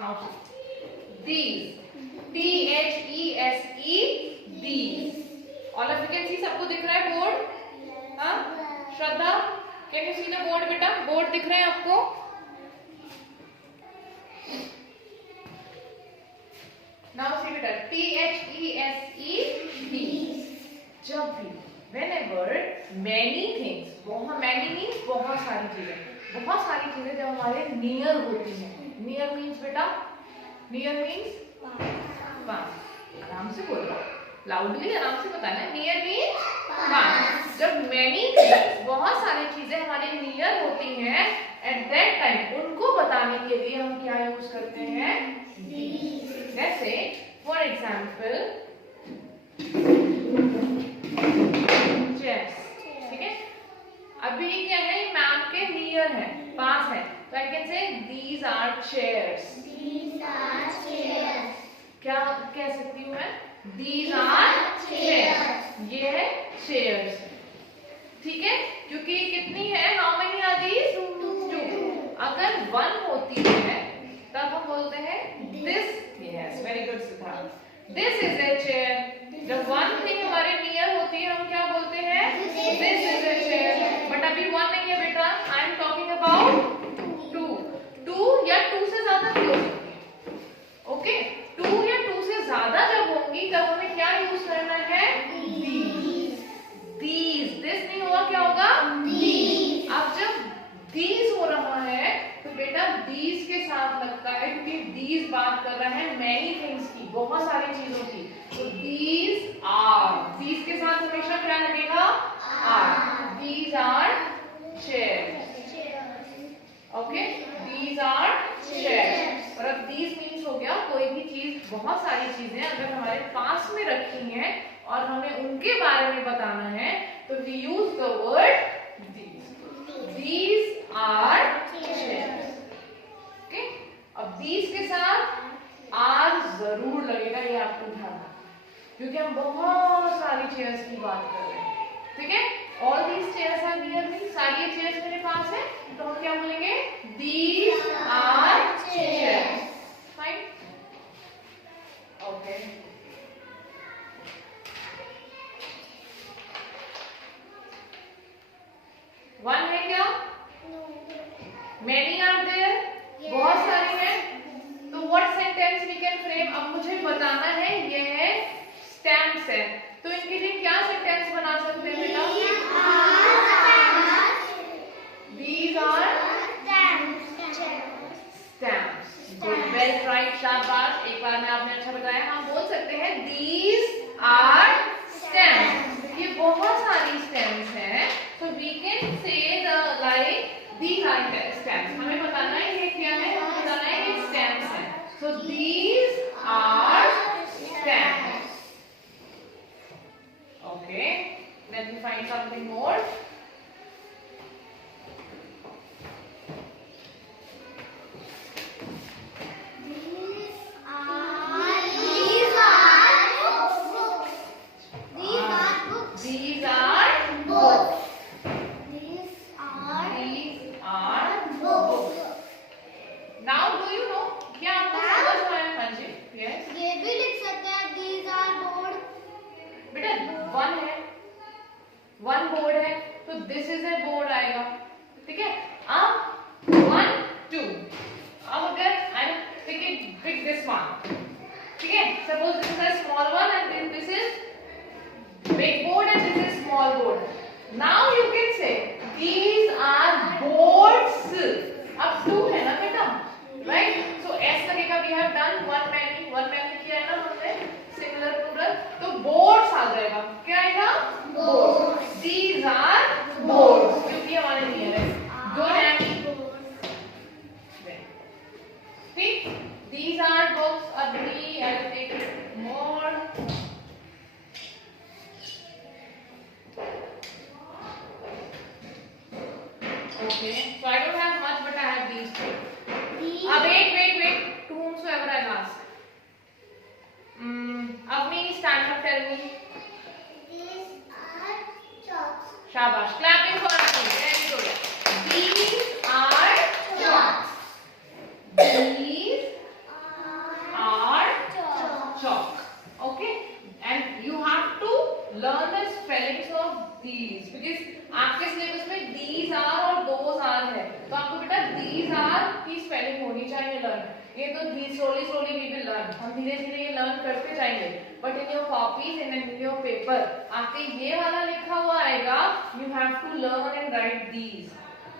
Now these, THESE, these. All of you can see, सबको दिख रहा है बोर्ड? हाँ? श्रद्धा, can you see the board बेटा? बोर्ड दिख रहे हैं आपको? Now see बेटा, THESE, these. जब भी, whenever many things, many means बहुत सारी चीजें, बहुत सारी चीजें जब हमारे near होती हैं. Near means बेटा, near means पास. आराम से बोलो, loudly आराम से बताना है. Near means पास. जब many things, बहुत सारी चीजें हमारे near होती हैं, at that time उनको बताने के लिए हम क्या यूज करते हैं? these. जैसे for example chairs. ठीक है? अभी क्या है, मैम के नियर है, पास है, तो I can say these are chairs. These are chairs. क्या कह सकती हूँ मैं? These are chairs. ये है chairs. ठीक है? क्योंकि कितनी है? How many are these? Two. अगर one होती है तब हम बोलते हैं this. Yes, very good Siddharth. This is a chair. जब one thing हमारे नियर होती है हम क्या बोलते हैं? This is a chair. But अभी one नहीं है बेटा. I am talking about two. Two या two से ज्यादा भी हो सकती है. ओके? Two या two से ज्यादा जब होंगी तब हमें क्या यूज करना है? These. These. This नहीं होगा, क्या होगा? These. अब जब these हो रहा है तो बेटा these के साथ लगता है, क्योंकि these बात कर रहा है many things की, बहुत सारी चीजों की. तो these are. these के साथ हमेशा क्या लगेगा? are. These are chairs. Okay? These are chairs. और अब these means हो गया कोई भी चीज, बहुत सारी चीजें अगर हमारे पास में रखी हैं और हमें उनके बारे में बताना है तो we use the word these. These are chairs. Okay? अब these के साथ are जरूर लगेगा, ये आपको ध्यान रखना, क्योंकि हम बहुत सारी चेयर्स की बात कर रहे हैं. ठीक है? All these chairs are near me. सारी चेयर्स मेरे पास है, तो हम क्या बोलेंगे? These are chairs. Fine? Okay. One है क्या? Many are there. बहुत सारी हैं. तो what sentence we can frame? अब मुझे बताना है, ये है stamps है, तो इनके लिए क्या सेंटेंस बना सकते हैं बेटा? These are stamps. Good, well tried, शाबाश. एक बार में आपने अच्छा बताया. हम बोल सकते हैं these are stamps. ये बहुत सारी stamps हैं, so we can say the like these are stamps. हमें बताना है ये क्या है, हमें बताना है ये stamps हैं. So these are stamps. Okay, let me find something more. One board है तो दिस इज ए बोर्ड आएगा. ठीक है? अब 1 2. अब अगर आई पिक दिस वन. ठीक है? Suppose this is a small one and this is big board and this is small board. Now you can say these are boards. अब 2 है ना बेटा, राइट? सो एस लगेगा. We have done one many किया है ना हमने, singular plural, तो बोर्ड्स आ जाएगा. क्या आएगा? बोर्ड्स. These are boards. क्योंकि हमारे नियर है. Good and ठीक. These are books. Agree. I will take it more. Okay. So I don't have much, but I have these two. Wait. To whomsoever I ask. Avni, stand up. Tell me. शाबाश. Clapping for Avni. Very good. These are chalks. These learn. ये तो slowly we will learn. हम धीरे धीरे ये learn करते जाएंगे. But in your copies and in your paper, आपके ये वाला लिखा हुआ आएगा. You have to learn and write these.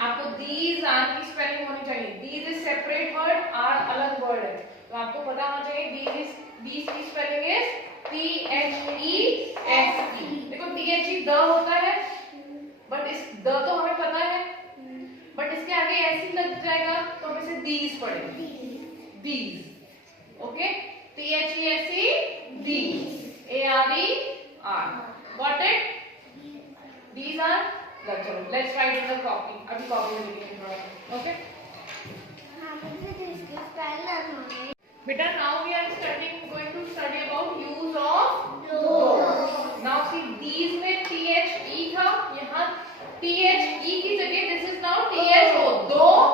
आपको these are की spelling होनी चाहिए. These is separate word, are अलग word है. तो आपको पता होना चाहिए these की spelling is THESE. देखो THE द होता है, बट इस द तो हमें पता है, बट इसके आगे ऐसे लग जाएगा तो हम इसे these पढ़ेंगे. These. Okay? THESE. These. ARE. Got it? These are. चलो let's write in the copy. अभी कॉपी में लिखेंगे थोड़ा. Okay? बेटा now we are going to study about use of those. Now see these में THE था, यहाँ THE की जगह this is now THO. those.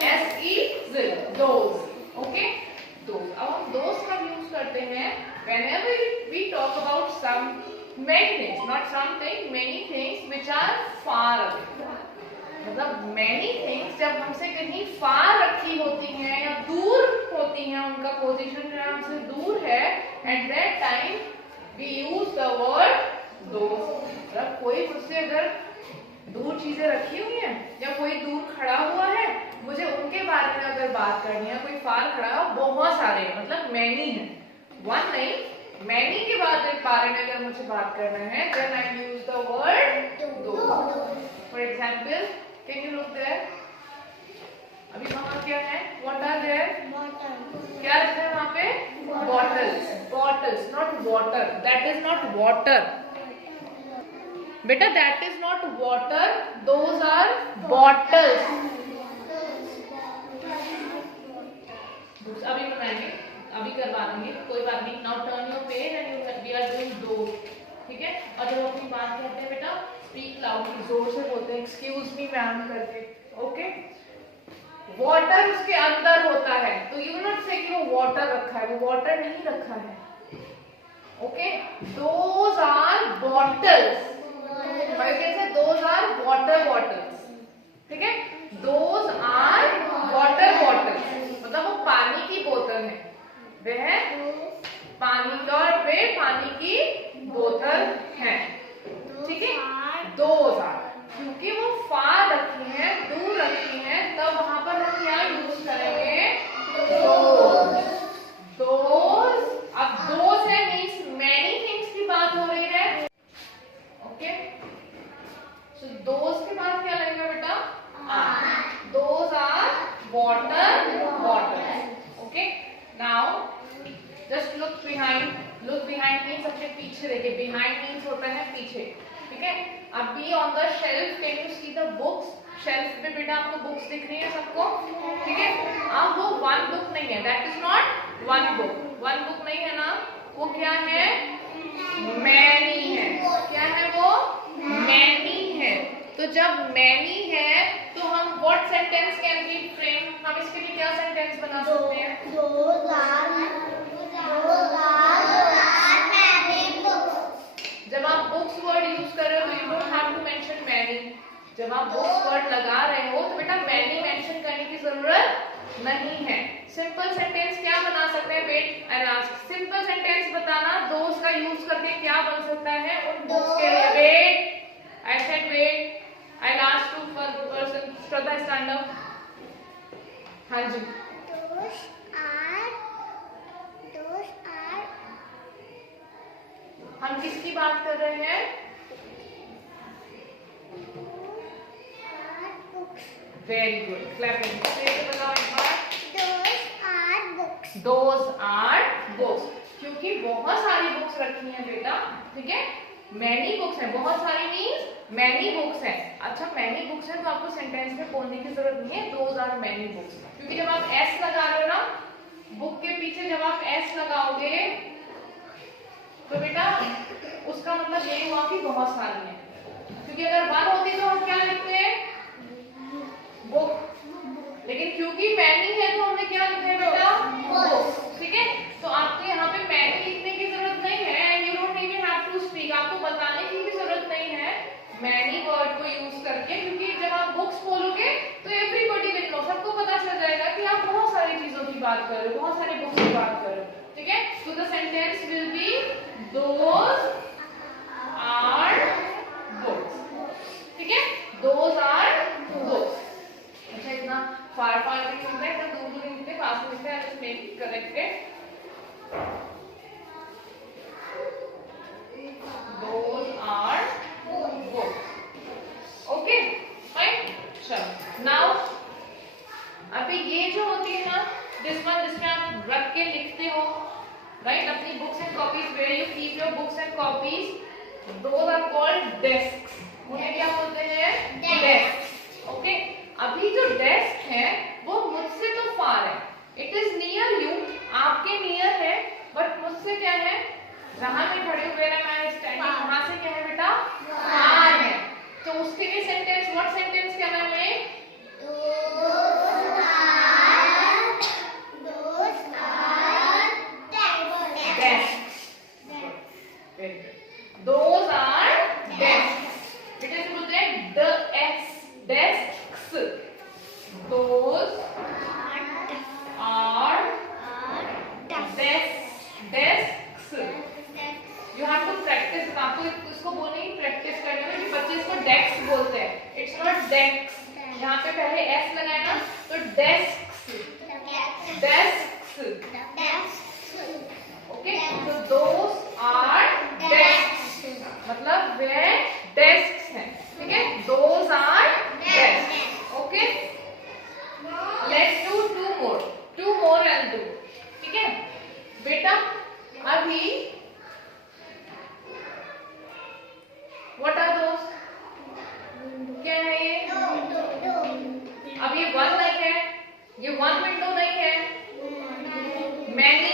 SE. those. Okay? those. अब हम those का use करते हैं whenever we talk about some many things, not something, many things which are far away. मतलब many things जब हमसे कहीं far रखी होती हैं या दूर होती हैं, उनका पोजीशन जो हमसे दूर है, at that time we use the word those. मतलब कोई मुझसे अगर दूर चीजें रखी हुई हैं या कोई दूर खड़ा हुआ है, मुझे उनके बारे में अगर बात करनी है, कोई फार खड़ा है, बहुत सारे मतलब many है, one नहीं, many के बारे में अगर मुझे बात करना है, then I use the word those. For example, can you look there? अभी वहाँ क्या है? What are there? क्या लिखा है वहाँ पे? Bottles, not water. That is not water. बेटा that is not water. Those are bottles. अभी बनाएंगे, अभी करवा देंगे, कोई बात नहीं. Now turn your page and we are doing those. ठीक है? और जब अपनी बात करते हैं बेटा, speak loudly, जोर से बोलते हैं. Excuse me मैम करके. Okay? Water उसके अंदर होता है, तो you not say कि वो water रखा है, वो water नहीं रखा है. Okay? Those are bottles. Or you can say those are water bottles. ठीक है? Those are water bottles. मतलब वो पानी की बोतल है. वह पानी की बोतल है. ठीक है? Those are. क्योंकि वो फार रखी है, दूर रखी है, तब वहां पर हम क्या यूज करेंगे? Those. अब those है मीन्स many things की बात हो रही है. ओके? So those के बाद क्या लगेगा बेटा? are. Those are water bottles. Okay? Now just look behind. Look behind means अपने पीछे देखिए. Behind means होता है पीछे. ठीक है? अब be on the shelf. Can you see the books? Shelf पे बेटा आपको books दिख रही है सबको? ठीक है? अब वो one book नहीं है. That is not one book. One book नहीं है ना? वो क्या है? Many है. क्या है वो? Many है. तो जब many है तो हम what sentence can we frame? हम इसके लिए क्या sentence बना सकते हैं? Those are many books. जब आप books word use कर रहे हो तो you don't have to mention many. जब आप books word लगा रहे हो तो बेटा many mention करने की जरूरत नहीं है. सिंपल सेंटेंस क्या बना सकते हैं? Wait I ask. Simple sentence बताना those का यूज करके क्या बन सकता है उन बुक्स के लिए? Wait I said wait. I last two person. Shraddha stand up. हाँ जी. Those are हम किसकी बात कर रहे हैं? books. Very good. क्लैपिंग. बताओ एक बार. Those are books. Those are books. क्योंकि बहुत सारी बुक्स रखी हैं बेटा. ठीक है? Many books हैं. बहुत सारी means many books हैं. अच्छा many books हैं तो आपको सेंटेंस में बोलने की जरूरत नहीं है. Those are many books. क्योंकि जब आप s लगा रहे हो ना बुक के पीछे, जब आप s लगाओगे तो बेटा उसका मतलब ये हुआ कि बहुत सारी है. क्योंकि अगर वन होती तो हम क्या लिखते हैं? बुक. लेकिन क्योंकि many है तो हमने क्या लिखा है बेटा? बुक. ठीक है? तो आपको यहाँ पे many लिखने की जरूरत नहीं है. and you don't even have to speak. आपको बताने की भी जरूरत नहीं है many वर्ड को यूज करके, क्योंकि जब आप बुक्स बोलोगे तो everybody will know. सबको पता चल जाएगा कि आप बहुत सारे बात कर रहे हो, बहुत सारी बुक्स की बात कर रहे हो, ठीक है। तो the sentence will be those are books, ठीक है, दोज आर बुक्स। अच्छा, इतना फार फार नहीं लिखते हैं, इतना दूर दूर नहीं लिखते, पास में लिखते हैं, just make it corrected. Those are books. Okay, fine. चलो, now अभी ये जो होती है ना, जिसमें आप रख के लिखते हो, राइट, अपनी books and copies, where you keep your books and copies, those are called desks. उन्हें क्या बोलते हैं? डेस्क। ओके, अभी जो डेस्क है वो मुझसे तो फार है, इट इज नियर यू, आपके नियर है, बट मुझसे क्या है, जहां मैं खड़े हुए ना, मैं स्टैंडिंग, वहां से क्या है बेटा? फार है। तो उसके लिए सेंटेंस, व्हाट सेंटेंस क्या है हमें? Those are desks. It is बोलते हैं desks. Those are desks. You have to practice. आपको इसको बोलने की प्रैक्टिस करनी है कि बच्चे इसको डेस्क बोलते हैं. It's not desks. यहाँ पे पहले s लगाए ना, तो desks. Okay. So those are desks. मतलब वे desks हैं, ठीक है? Those are desks. Okay. Let's do two more and do. ठीक है? बेटा अभी what are those? क्या है ये? अब ये वन नहीं है, ये वन विंडो नहीं है, मैनी